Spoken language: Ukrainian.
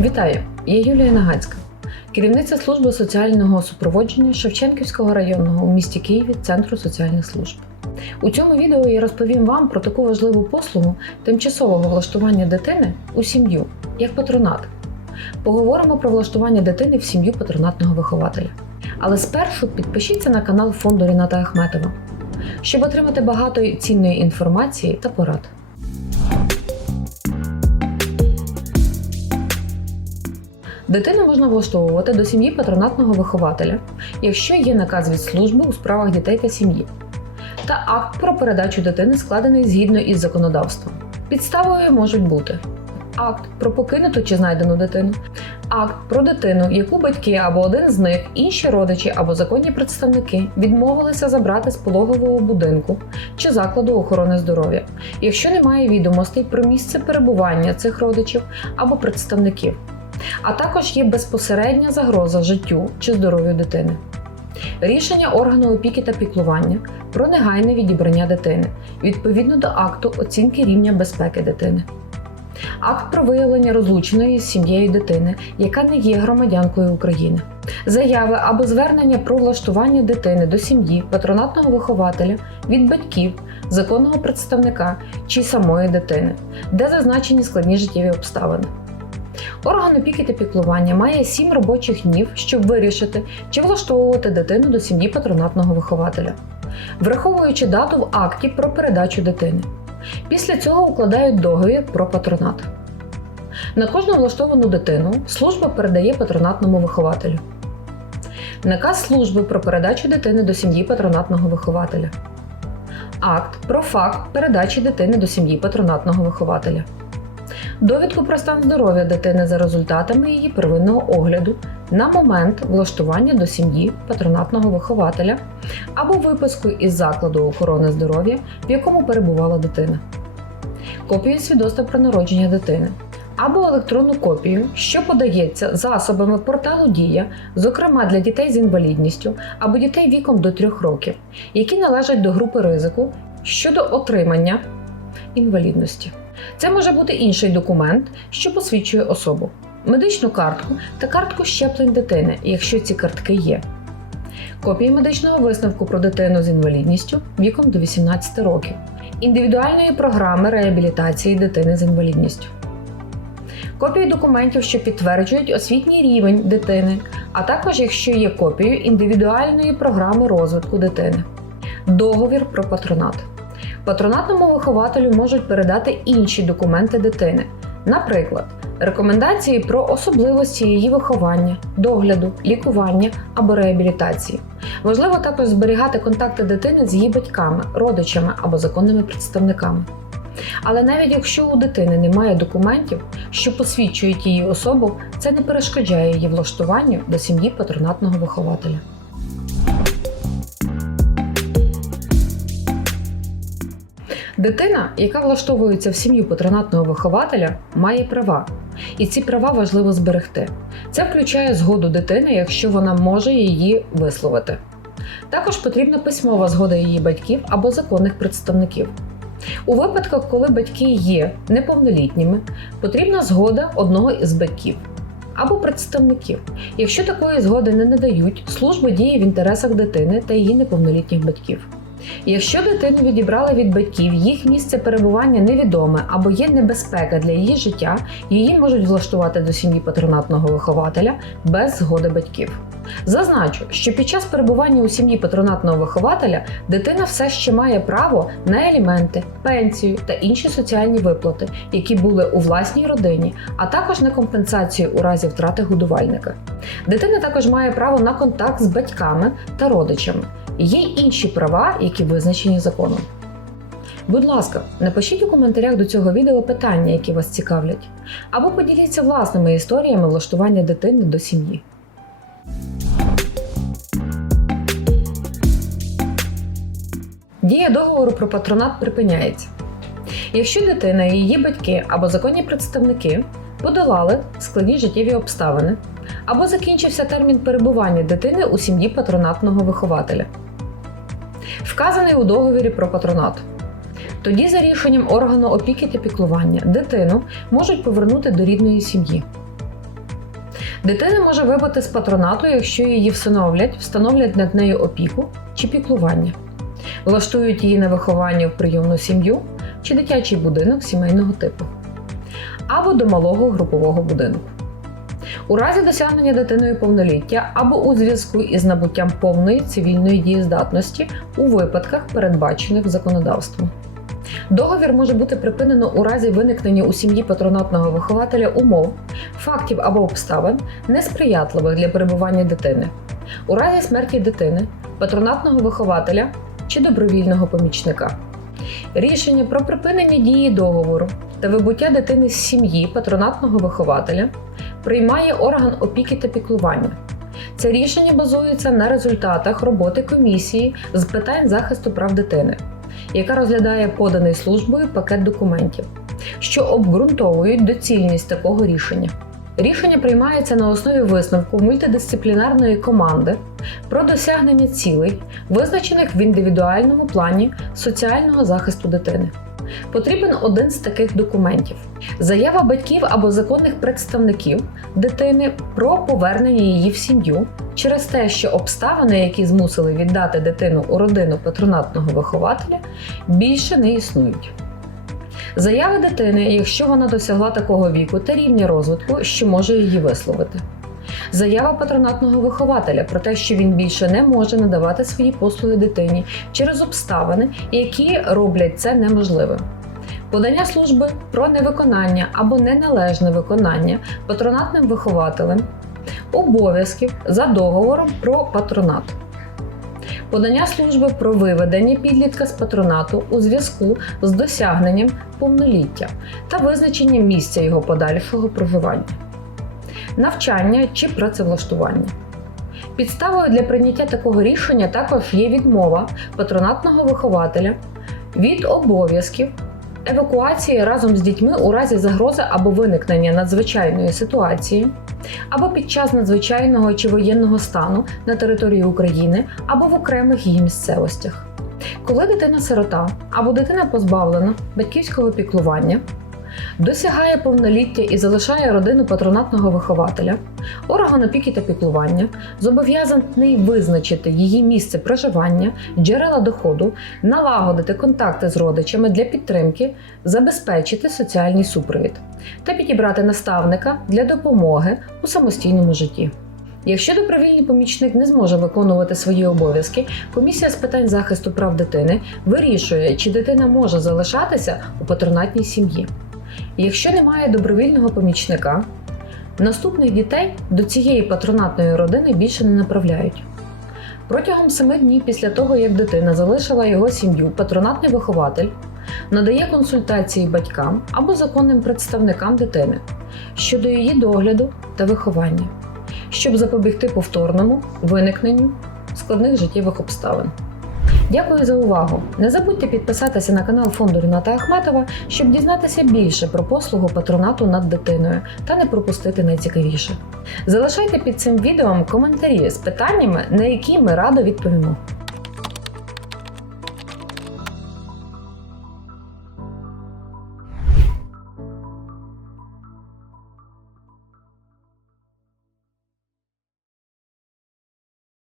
Вітаю! Я Юлія Нагацька, керівниця служби соціального супроводження Шевченківського районного у місті Києві Центру соціальних служб. У цьому відео я розповім вам про таку важливу послугу тимчасового влаштування дитини у сім'ю як патронат. Поговоримо про влаштування дитини в сім'ю патронатного вихователя. Але спершу підпишіться на канал фонду Ріната Ахметова, щоб отримати багато цінної інформації та порад. Дитину можна влаштовувати до сім'ї патронатного вихователя, якщо є наказ від служби у справах дітей та сім'ї, та акт про передачу дитини складений згідно із законодавством. Підставою можуть бути акт про покинуту чи знайдену дитину, акт про дитину, яку батьки або один з них, інші родичі або законні представники відмовилися забрати з пологового будинку чи закладу охорони здоров'я, якщо немає відомостей про місце перебування цих родичів або представників а також є безпосередня загроза життю чи здоров'ю дитини. Рішення органу опіки та піклування про негайне відібрання дитини відповідно до акту оцінки рівня безпеки дитини. Акт про виявлення розлученої з сім'єю дитини, яка не є громадянкою України, заяви або звернення про влаштування дитини до сім'ї патронатного вихователя від батьків, законного представника чи самої дитини, де зазначені складні життєві обставини. Орган опіки та піклування має 7 робочих днів, щоб вирішити, чи влаштовувати дитину до сім'ї патронатного вихователя, враховуючи дату в акті про передачу дитини. Після цього укладають договір про патронат. На кожну влаштовану дитину служба передає патронатному вихователю. Наказ служби про передачу дитини до сім'ї патронатного вихователя. Акт про факт передачі дитини до сім'ї патронатного вихователя довідку про стан здоров'я дитини за результатами її первинного огляду на момент влаштування до сім'ї патронатного вихователя або виписку із закладу охорони здоров'я, в якому перебувала дитина, копію свідоцтва про народження дитини. Або електронну копію, що подається засобами порталу Дія, зокрема для дітей з інвалідністю або дітей віком до 3 років, які належать до групи ризику щодо отримання інвалідності. Це може бути інший документ, що посвідчує особу, медичну картку та картку щеплень дитини, якщо ці картки є. Копії медичного висновку про дитину з інвалідністю віком до 18 років, індивідуальної програми реабілітації дитини з інвалідністю. Копії документів, що підтверджують освітній рівень дитини, а також якщо є копією індивідуальної програми розвитку дитини, договір про патронат. Патронатному вихователю можуть передати інші документи дитини, наприклад, рекомендації про особливості її виховання, догляду, лікування або реабілітації. Важливо також зберігати контакти дитини з її батьками, родичами або законними представниками. Але навіть якщо у дитини немає документів, що посвідчують її особу, це не перешкоджає її влаштуванню до сім'ї патронатного вихователя. Дитина, яка влаштовується в сім'ю патронатного вихователя, має права, і ці права важливо зберегти. Це включає згоду дитини, якщо вона може її висловити. Також потрібна письмова згода її батьків або законних представників. У випадках, коли батьки є неповнолітніми, потрібна згода одного із батьків або представників. Якщо такої згоди не надають, служба діє в інтересах дитини та її неповнолітніх батьків. Якщо дитину відібрали від батьків, їх місце перебування невідоме або є небезпека для її життя, її можуть влаштувати до сім'ї патронатного вихователя без згоди батьків. Зазначу, що під час перебування у сім'ї патронатного вихователя дитина все ще має право на аліменти, пенсію та інші соціальні виплати, які були у власній родині, а також на компенсацію у разі втрати годувальника. Дитина також має право на контакт з батьками та родичами. Є інші права, які визначені законом. Будь ласка, напишіть у коментарях до цього відео питання, які вас цікавлять, або поділіться власними історіями влаштування дитини до сім'ї. Дія договору про патронат припиняється. Якщо дитина її батьки або законні представники подолали складні життєві обставини, або закінчився термін перебування дитини у сім'ї патронатного вихователя, вказаний у договірі про патронат. Тоді, за рішенням органу опіки та піклування, дитину можуть повернути до рідної сім'ї. Дитина може вибути з патронату, якщо її всиновлять, встановлять над нею опіку чи піклування, влаштують її на виховання в прийомну сім'ю чи дитячий будинок сімейного типу, або до малого групового будинку. У разі досягнення дитиною повноліття або у зв'язку із набуттям повної цивільної дієздатності у випадках, передбачених законодавством. Договір може бути припинено у разі виникнення у сім'ї патронатного вихователя умов, фактів або обставин, несприятливих для перебування дитини, у разі смерті дитини, патронатного вихователя чи добровільного помічника. Рішення про припинення дії договору та вибуття дитини з сім'ї патронатного вихователя приймає орган опіки та піклування. Це рішення базується на результатах роботи комісії з питань захисту прав дитини, яка розглядає поданий службою пакет документів, що обґрунтовують доцільність такого рішення. Рішення приймається на основі висновку мультидисциплінарної команди про досягнення цілей, визначених в індивідуальному плані соціального захисту дитини. Потрібен один з таких документів: заява батьків або законних представників дитини про повернення її в сім'ю через те, що обставини, які змусили віддати дитину у родину патронатного вихователя, більше не існують. Заява дитини, якщо вона досягла такого віку та рівня розвитку, що може її висловити. Заява патронатного вихователя про те, що він більше не може надавати свої послуги дитині через обставини, які роблять це неможливим. Подання служби про невиконання або неналежне виконання патронатним вихователем обов'язків за договором про патронат. Подання служби про виведення підлітка з патронату у зв'язку з досягненням повноліття та визначенням місця його подальшого проживання, навчання чи працевлаштування. Підставою для прийняття такого рішення також є відмова патронатного вихователя від обов'язків евакуації разом з дітьми у разі загрози або виникнення надзвичайної ситуації, або під час надзвичайного чи воєнного стану на території України або в окремих її місцевостях. Коли дитина-сирота або дитина позбавлена батьківського піклування, досягає повноліття і залишає родину патронатного вихователя, орган опіки та піклування зобов'язаний визначити її місце проживання, джерела доходу, налагодити контакти з родичами для підтримки, забезпечити соціальний супровід та підібрати наставника для допомоги у самостійному житті. Якщо добровільний помічник не зможе виконувати свої обов'язки, комісія з питань захисту прав дитини вирішує, чи дитина може залишатися у патронатній сім'ї. Якщо немає добровільного помічника, наступних дітей до цієї патронатної родини більше не направляють. Протягом семи днів після того, як дитина залишила його сім'ю, патронатний вихователь надає консультації батькам або законним представникам дитини щодо її догляду та виховання, щоб запобігти повторному виникненню складних життєвих обставин. Дякую за увагу! Не забудьте підписатися на канал фонду Ріната Ахметова, щоб дізнатися більше про послугу патронату над дитиною та не пропустити найцікавіше. Залишайте під цим відео коментарі з питаннями, на які ми радо відповімо.